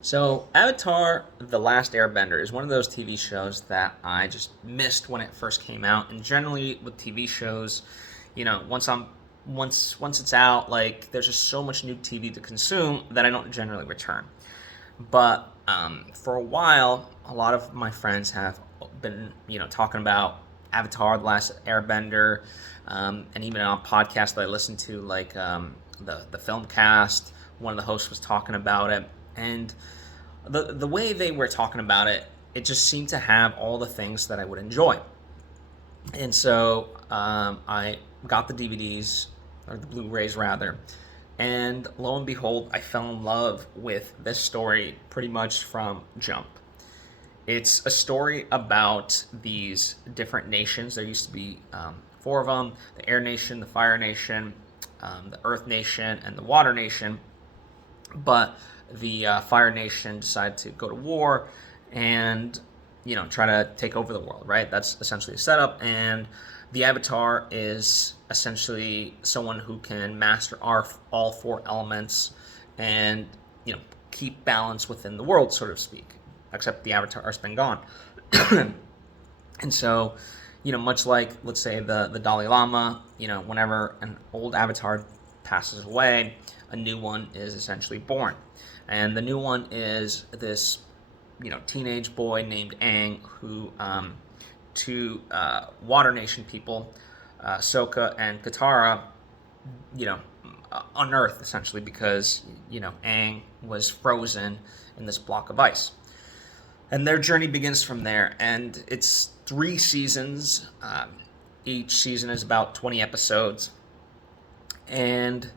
So, Avatar: The Last Airbender is one of those TV shows that I just missed when it first came out. And generally, with TV shows, once it's out, like there's just so much new TV to consume that I don't generally return. But for a while, a lot of my friends have been, talking about Avatar: The Last Airbender, and even on podcasts that I listen to, like the film cast. One of the hosts was talking about it, and the way they were talking about it, it just seemed to have all the things that I would enjoy. And so I got the DVDs, or the Blu-rays rather, and lo and behold, I fell in love with this story pretty much from jump. It's a story about these different nations. There used to be four of them: the Air Nation, the Fire Nation, the Earth Nation, and the Water Nation. But the Fire Nation decided to go to war and try to take over the world. Right, that's essentially the setup. And the Avatar is essentially someone who can master all four elements and keep balance within the world, so to speak. Except the Avatar's been gone, and so much like, let's say, the Dalai Lama, whenever an old Avatar passes away, a new one is essentially born. And the new one is this, teenage boy named Aang, who two Water Nation people, Sokka and Katara, unearthed essentially because Aang was frozen in this block of ice, and their journey begins from there. And it's 3 seasons. Each season is about 20 episodes, and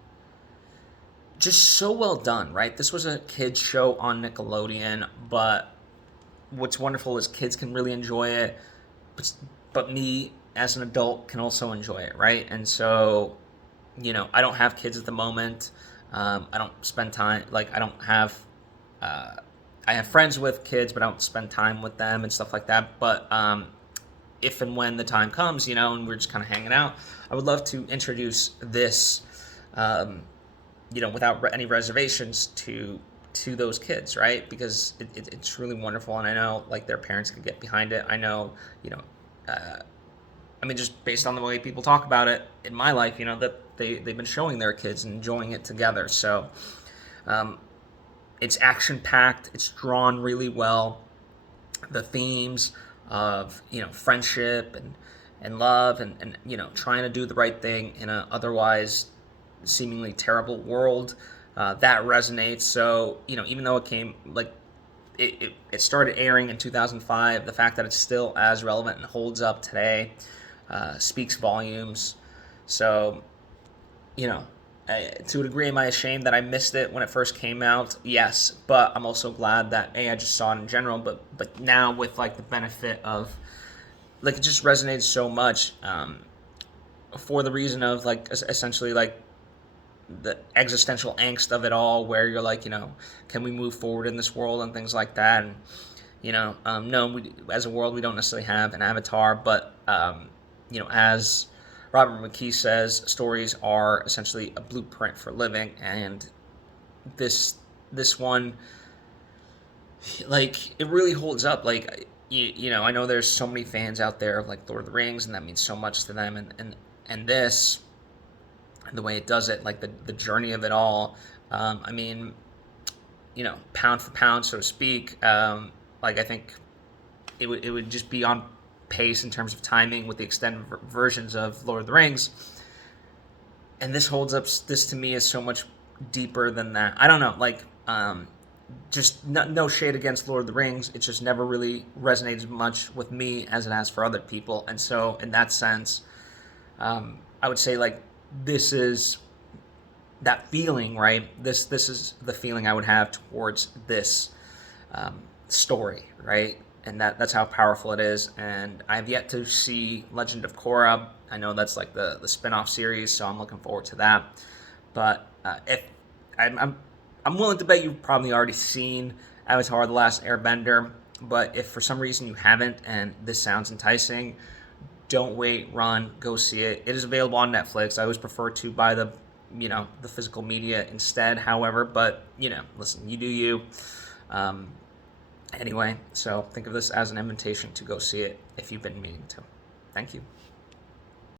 just so well done, right? This was a kids show on Nickelodeon, but what's wonderful is kids can really enjoy it, but me as an adult can also enjoy it, right? And so, I don't have kids at the moment. I don't spend time, like, I have friends with kids, but I don't spend time with them and stuff like that. But if and when the time comes, and we're just kind of hanging out, I would love to introduce this, without any reservations to those kids, right? Because it's really wonderful, and I know like their parents could get behind it. I know, just based on the way people talk about it in my life, that they've been showing their kids and enjoying it together. So it's action packed. It's drawn really well. The themes of friendship and love and trying to do the right thing in a otherwise seemingly terrible world, that resonates. So even though it came like it started airing in 2005, the fact that it's still as relevant and holds up today speaks volumes. So to a degree, am I ashamed that I missed it when it first came out? Yes, but I'm also glad that I just saw it in general. But now with like the benefit of like it just resonates so much, for the reason of like essentially like the existential angst of it all, where you're like, can we move forward in this world and things like that. And no, as a world, we don't necessarily have an avatar, but as Robert McKee says, stories are essentially a blueprint for living. And this one, like, it really holds up. Like, I know there's so many fans out there of like Lord of the Rings, and that means so much to them. And this, the way it does it, like the journey of it all. Pound for pound, so to speak. Like, I think it would just be on pace in terms of timing with the extended versions of Lord of the Rings. And this holds up. This to me is so much deeper than that. I don't know, like, just no shade against Lord of the Rings. It just never really resonated much with me as it has for other people. And so in that sense, I would say like this is that feeling, right? This is the feeling I would have towards this story, right? And that's how powerful it is. And I've yet to see Legend of Korra. I know that's like the spin-off series, so I'm looking forward to that. But if I'm willing to bet you've probably already seen Avatar: The Last Airbender. But if for some reason you haven't and this sounds enticing, don't wait, run, go see it. It is available on Netflix. I always prefer to buy the physical media instead, however. But listen, you do you. Anyway, so think of this as an invitation to go see it if you've been meaning to. Thank you.